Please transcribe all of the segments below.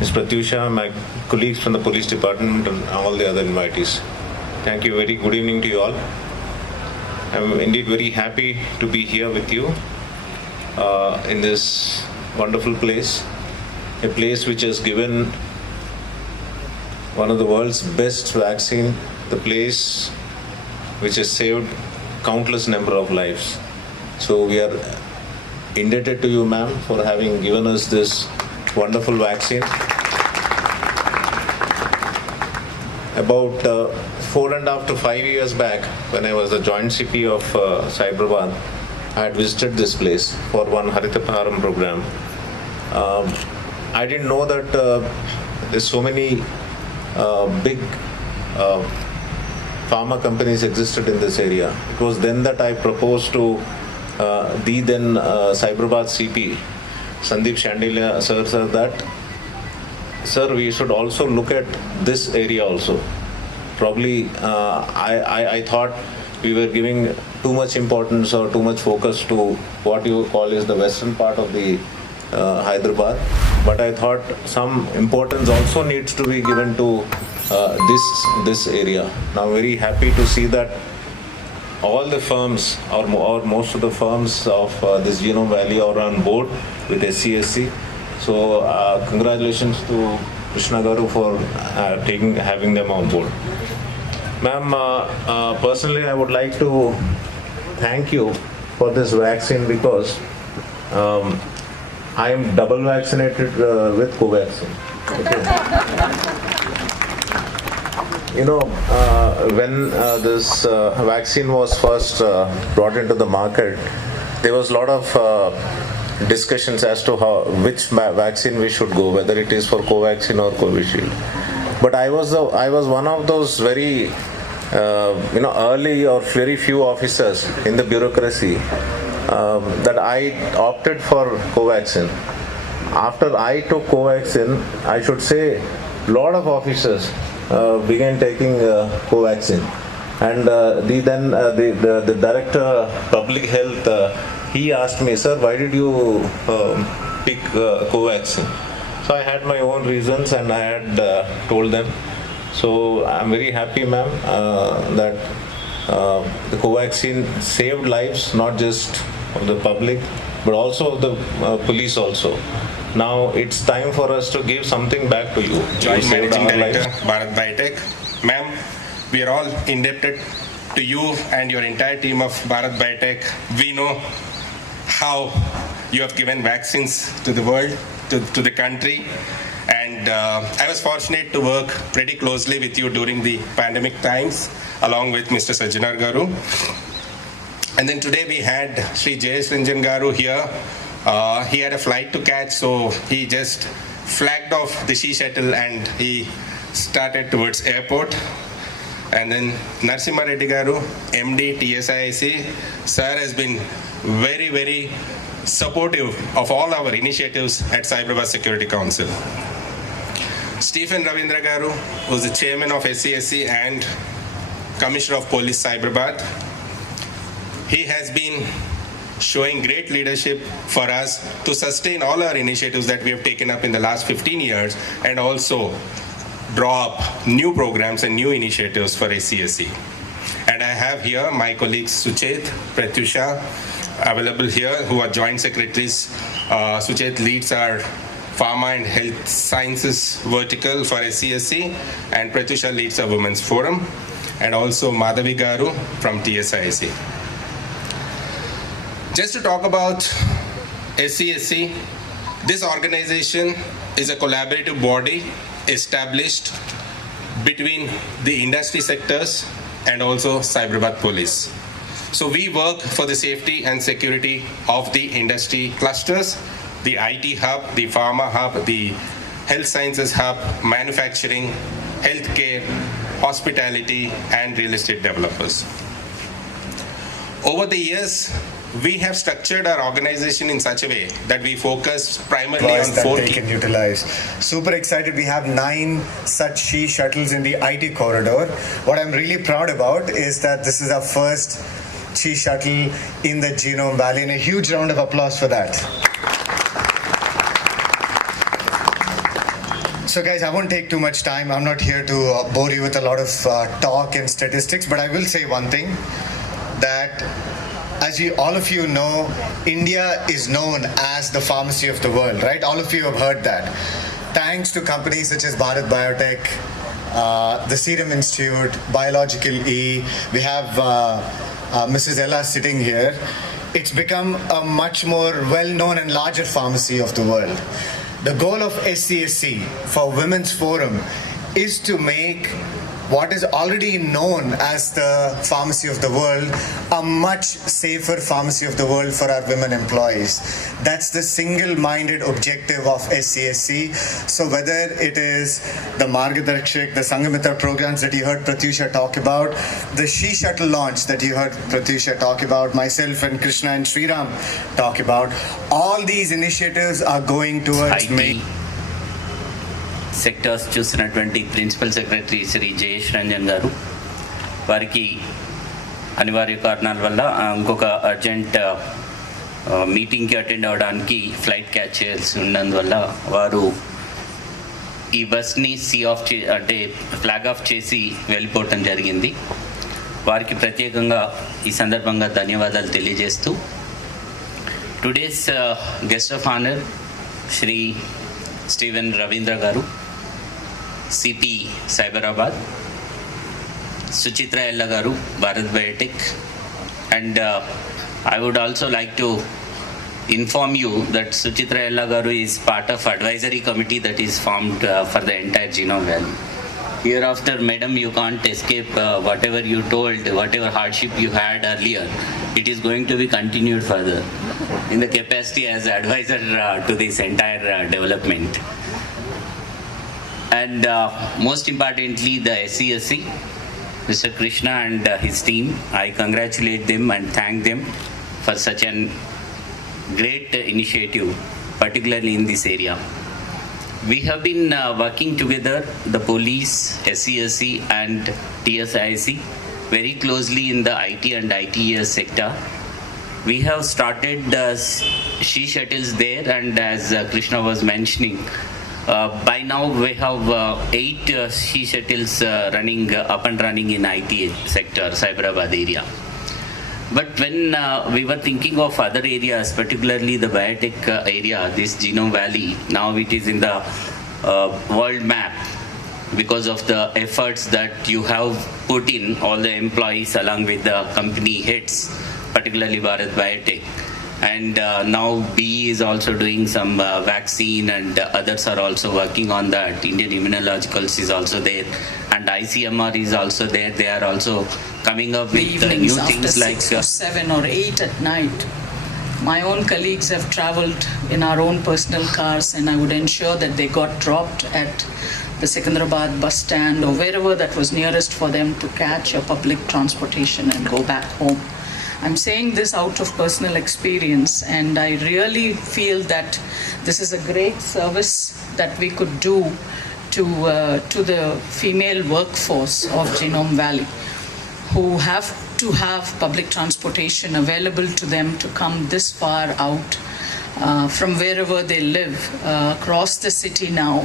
Ms. Pratyusha, my colleagues from the police department, and all the other invitees. Thank you. Very good evening to you all. I'm indeed very happy to be here with you in this wonderful place, a place which has given one of the world's best vaccine, the place which has saved countless number of lives. So we are indebted to you, ma'am, for having given us this wonderful vaccine. About 4.5 to 5 years back, when I was the joint CP of Cyberabad, I had visited this place for one Harita Paharam program. I didn't know that there's so many big pharma companies existed in this area. It was then that I proposed to the then Cyberabad CP, Sandeep Shandilya sir, that sir, we should also look at this area also. Probably I thought we were giving too much importance or too much focus to what you call is the western part of the Hyderabad, but I thought some importance also needs to be given to this area. Now, very happy to see that all the firms or most of the firms of this Genome Valley are on board with SCSC. So congratulations to Krishna Garu for having them on board. Ma'am, personally I would like to thank you for this vaccine because I am double vaccinated with Covaxin. Okay. You know, when this vaccine was first brought into the market, there was a lot of discussions as to which vaccine we should go, whether it is for Covaxin or Covishield. But I was one of those very early or very few officers in the bureaucracy that I opted for Covaxin. After I took Covaxin, I should say, a lot of officers began taking Covaxin, and the director public health. He asked me, sir, why did you pick Covaxin? So I had my own reasons and I had told them. So I'm very happy, ma'am, that the Covaxin saved lives, not just of the public, but also of the police also. Now it's time for us to give something back to you. Joint Managing Director, Bharat Biotech. Ma'am, we are all indebted to you and your entire team of Bharat Biotech. We know how you have given vaccines to the world, to the country, and I was fortunate to work pretty closely with you during the pandemic times along with Mr. Sajjanar Garu. And then today we had Sri Jayesh Ranjan Garu here. He had a flight to catch, so he just flagged off the Sea Shuttle and he started towards airport. And then Narasimha Reddy Garu, MD, TSIC, sir has been very, very supportive of all our initiatives at Cyberabad Security Council. Stephen Ravindra Garu, who is the chairman of SCSC and Commissioner of Police Cyberabad, he has been showing great leadership for us to sustain all our initiatives that we have taken up in the last 15 years and also draw up new programs and new initiatives for SCSC. And I have here my colleagues Suchet, Pratyusha available here, who are joint secretaries. Suchet leads our Pharma and Health Sciences vertical for SCSC, and Pratyusha leads our Women's Forum, and also Madhavi Garu from TSIC. Just to talk about SCSC, this organization is a collaborative body established between the industry sectors and also Cyberabad Police. So we work for the safety and security of the industry clusters, the IT hub, the pharma hub, the health sciences hub, manufacturing, healthcare, hospitality, and real estate developers. Over the years, we have structured our organization in such a way that we focus primarily on four they can utilize. Super excited. We have 9 such Sea Shuttles in the IT corridor. What I'm really proud about is that this is our first Sea Shuttle in the Genome Valley, and a huge round of applause for that. So guys, I won't take too much time. I'm not here to bore you with a lot of talk and statistics, but I will say one thing, that as all of you know, India is known as the pharmacy of the world, right? All of you have heard that. Thanks to companies such as Bharat Biotech, the Serum Institute, Biological E, we have Mrs. Ella sitting here. It's become a much more well-known and larger pharmacy of the world. The goal of SCSC for Women's Forum is to make what is already known as the pharmacy of the world a much safer pharmacy of the world for our women employees. That's the single-minded objective of SCSC. So whether it is the Margadarshak, the Sangamitra programs that you heard Pratyusha talk about, the She Shuttle launch that you heard Pratyusha talk about, myself and Krishna and Sriram talk about, all these initiatives are going towards making sectors చూసినటువంటి principal secretary Shri Jayesh Ranjan గారు, వారికి అనివార్య కారణాల వల్ల ఇంకొక urgent మీటింగ్కి attend అవ్వడానికి flight catch చేయాల్సి ఉన్నందువల్ల వారు ఈ బస్ని అంటే ఫ్లాగ్ ఆఫ్ చేసి వెళ్ళిపోవటం జరిగింది. వారికి ప్రత్యేకంగా ఈ సందర్భంగా ధన్యవాదాలు తెలియజేస్తూ, today's guest of honour Shri Steven Ravindra garu, city Cyberabad, Suchitra Ella garu, Bharat Biotech, and I would also like to inform you that Suchitra Ella garu is part of advisory committee that is formed for the entire Genome Valley. Hereafter, madam, you can't escape whatever you told, whatever hardship you had earlier. It is going to be continued further in the capacity as advisor to this entire development. And most importantly, the SCSC, Mr. Krishna and his team, I congratulate them and thank them for such an great initiative, particularly in this area. We have been working together, the police, SCSC and TSIC, very closely in the IT and ITES sector. We have started She Shuttles there, and as Krishna was mentioning, by now we have 8 She Shuttles running up and running in IT sector, Cyberabad area. But when we were thinking of other areas, particularly the biotech area, this Genome Valley, now it is in the world map because of the efforts that you have put in, all the employees along with the company heads, particularly Bharat Biotech. And now BE is also doing some vaccine, and others are also working on that. Indian Immunologicals is also there, and ICMR is also there. They are also coming up with new things like 6 or 7 or 8 at night. My own colleagues have traveled in our own personal cars, and I would ensure that they got dropped at the Secunderabad bus stand or wherever that was nearest for them to catch a public transportation and go back home. I'm saying this out of personal experience, and I really feel that this is a great service that we could do to the female workforce of Genome Valley, who have to have public transportation available to them to come this far out from wherever they live across the city now.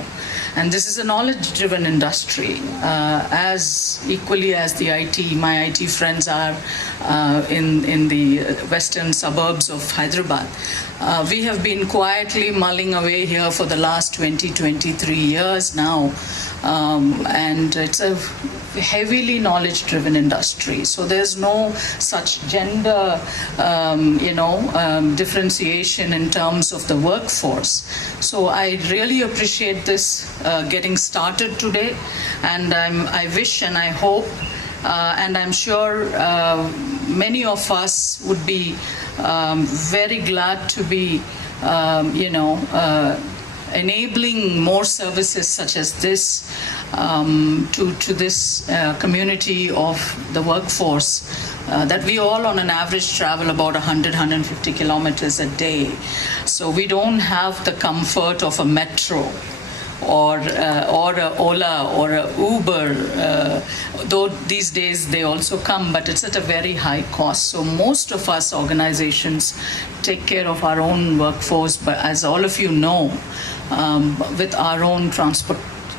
And this is a knowledge-driven industry, as equally as the IT. My IT friends are in the western suburbs of Hyderabad. We have been quietly mulling away here for the last 23 years now, and it's a heavily knowledge-driven industry. So there's no such gender, differentiation in terms of the workforce. So I really appreciate this getting started today, and I wish and I hope, and I'm sure many of us would be very glad to be, enabling more services such as this to this community of the workforce that we all on an average travel about 100-150 kilometers a day. So we don't have the comfort of a metro or a Ola or a Uber, though these days they also come, but it's at a very high cost. So most of us organizations take care of our own workforce, but as all of you know, with our own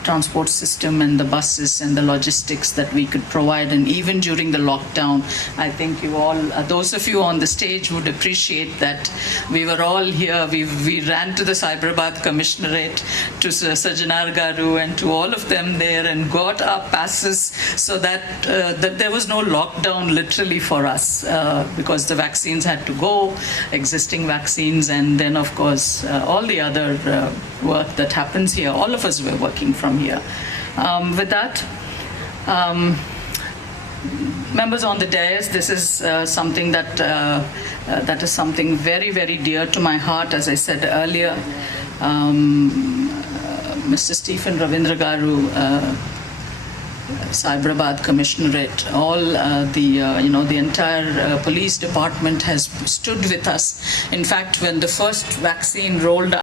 transport system and the buses and the logistics that we could provide. And even during the lockdown, I think you all, those of you on the stage would appreciate that we were all here. We ran to the Cyberabad Commissionerate, to Sajanar Garu and to all of them there and got our passes so that, that there was no lockdown literally for us because the vaccines had to go, existing vaccines, and then of course all the other work that happens here. All of us were working from here. With that, members on the dais, this is something that that is something very, very dear to my heart. As I said earlier, Mr. Stephen Ravindra Garu, Cyberabad Commissionerate, all the entire police department has stood with us. In fact, when the first vaccine rolled